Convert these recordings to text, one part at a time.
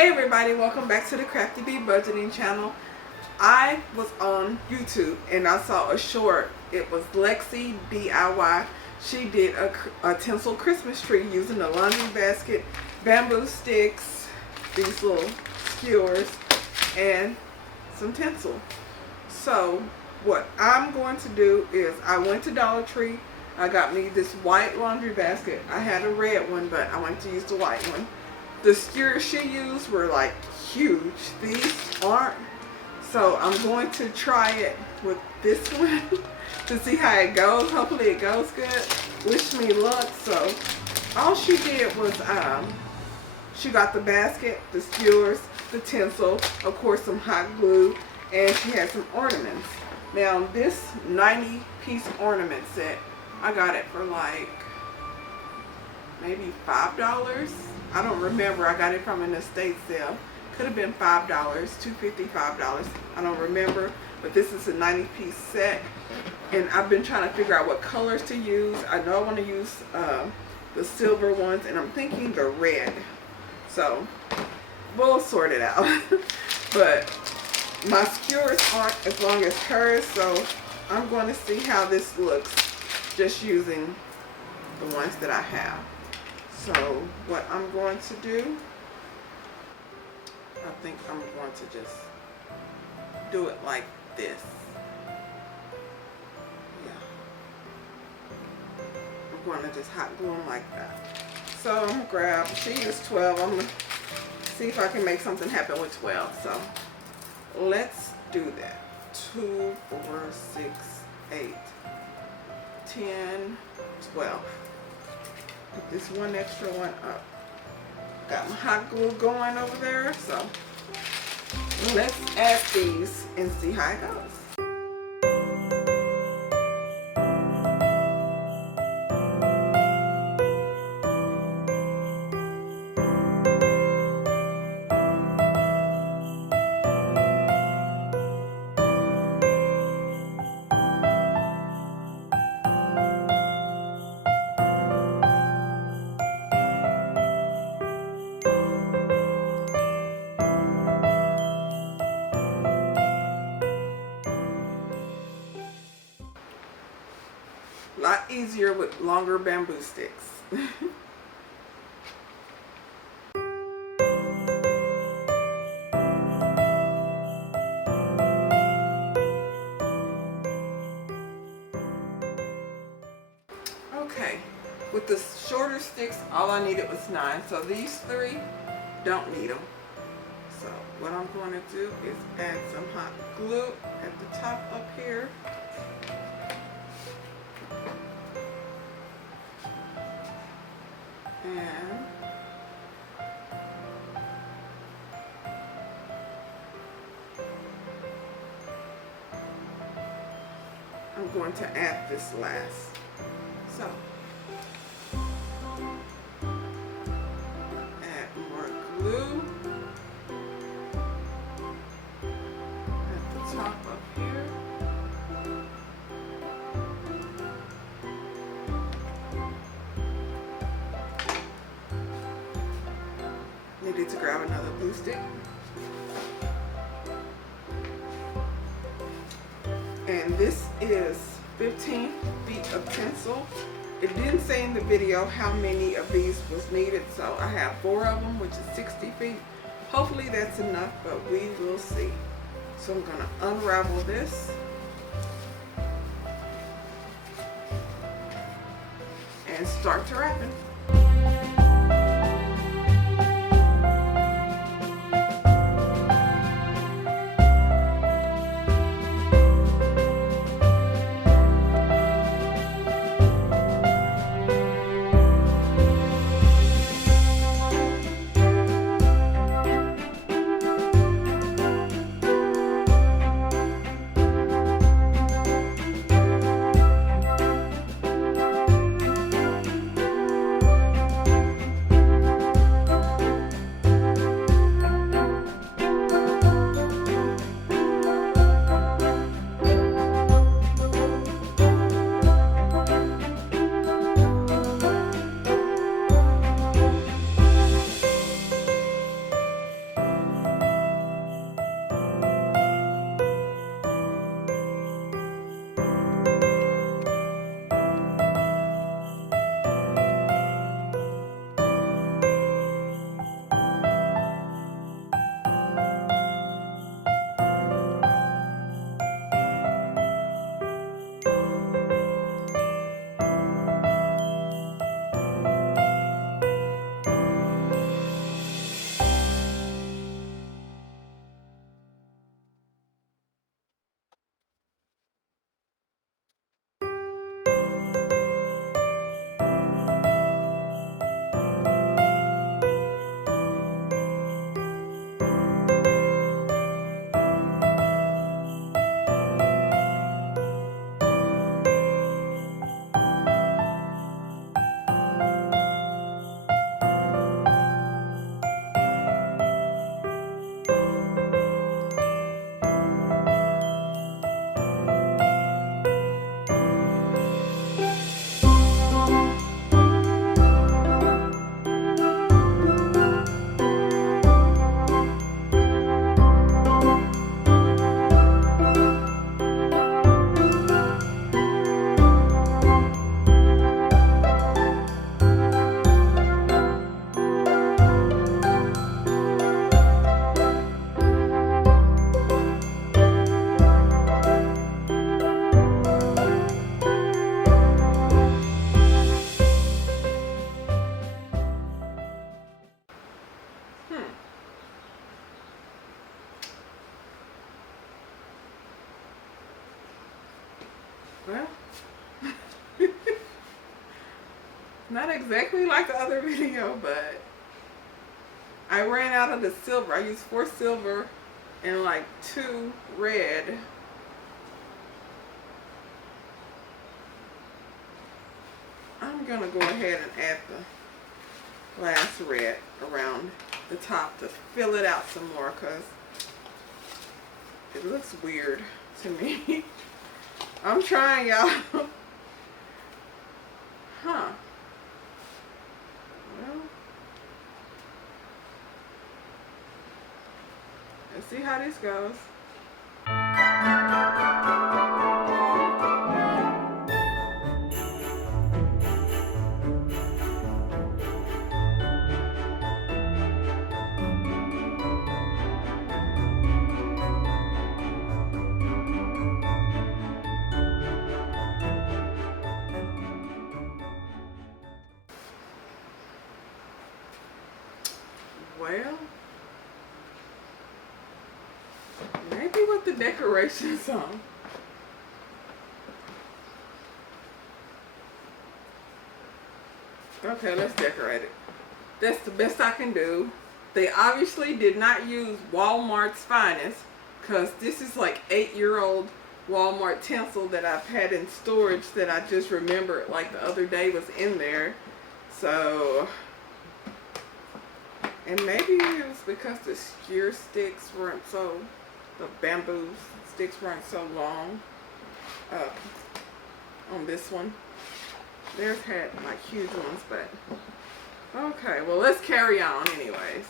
Hey everybody, welcome back to the Crafty Bee Budgeting channel. I was on YouTube and I saw a short. It was Lexi DIY. She did a tinsel Christmas tree using a laundry basket, bamboo sticks, these little skewers, and some tinsel. So what I'm going to do is I went to Dollar Tree. I got me this white laundry basket. I had a red one, but I went to use the white one. The skewers she used were like huge. These aren't. So I'm going to try it with this one to see how it goes. Hopefully it goes good. Wish me luck. So all she did was she got the basket, the skewers, the tinsel, of course some hot glue, and she had some ornaments. Now this 90-piece ornament set, I got it for like maybe $5. I don't remember. I got it from an estate sale. Could have been $5, $2.50, $5. I don't remember. But this is a 90-piece set. And I've been trying to figure out what colors to use. I know I want to use the silver ones. And I'm thinking the red. So we'll sort it out. But my skewers aren't as long as hers. So I'm going to see how this looks just using the ones that I have. So what I'm going to do, I think I'm going to just do it like this. Yeah. I'm going to just hot glue them like that. So I'm going to grab, she used 12. I'm going to see if I can make something happen with 12. So let's do that. 2, 4, 6, 8, 10, 12. Put this one extra one up. Got my hot glue going over there, so let's add these and see how it goes. A lot easier with longer bamboo sticks. Okay, with the shorter sticks, all I needed was 9. So these 3 don't need them. So what I'm going to do is add some hot glue at the top up here. And I'm going to add this last. So add more glue at the top up here. Needed to grab another glue stick. And this is 15 feet of tinsel. It didn't say in the video how many of these was needed, so I have 4 of them, which is 60 feet. Hopefully that's enough, but we will see. So I'm going to unravel this and start to wrapping. Well, not exactly like the other video, but I ran out of the silver. I used 4 silver and like 2 red. I'm gonna go ahead and add the last red around the top to fill it out some more, because it looks weird to me. I'm trying, y'all. Huh. Well, let's see how this goes. Well, maybe with the decorations on. Okay, let's decorate it. That's the best I can do. They obviously did not use Walmart's finest, because this is like 8-year-old Walmart tinsel that I've had in storage that I just remembered like the other day was in there. So, and maybe it was because the skewer sticks weren't so, the bamboo sticks weren't so long on this one. There's had like huge ones, but okay, well, let's carry on anyways.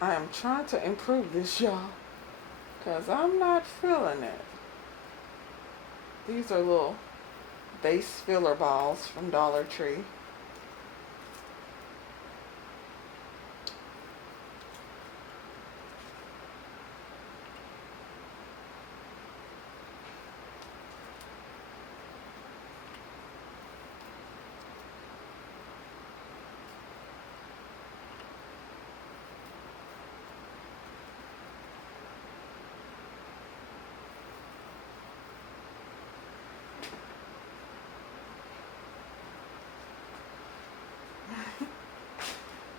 I am trying to improve this, y'all, because I'm not feeling it. These are little base filler balls from Dollar Tree.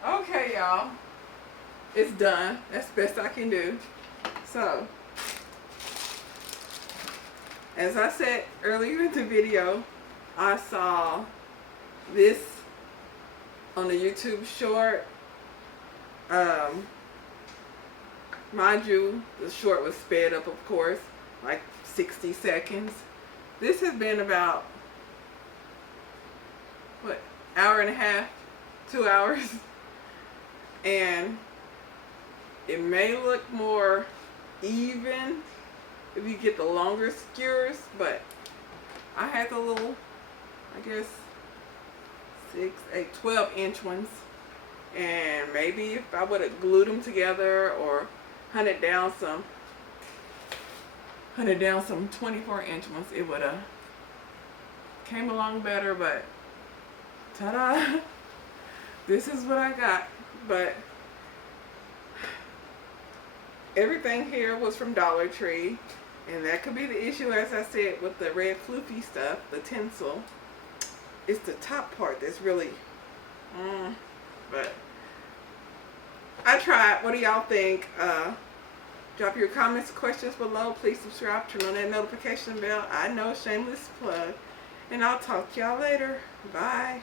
Okay, y'all, it's done. That's the best I can do. So, as I said earlier in the video, I saw this on the YouTube short. Mind you, the short was sped up, of course, like 60 seconds. This has been about, what, hour and a half, 2 hours. And it may look more even if you get the longer skewers, but I had the little, I guess, 6, 8, 12-inch ones. And maybe if I would have glued them together or hunted down some 24-inch ones, it would have came along better. But ta-da! this is what I got. But everything here was from Dollar Tree. And that could be the issue, as I said, with the red floofy stuff, the tinsel. It's the top part that's really, but I tried. What do y'all think? Drop your comments, questions below. Please subscribe, turn on that notification bell. I know, shameless plug. And I'll talk to y'all later. Bye.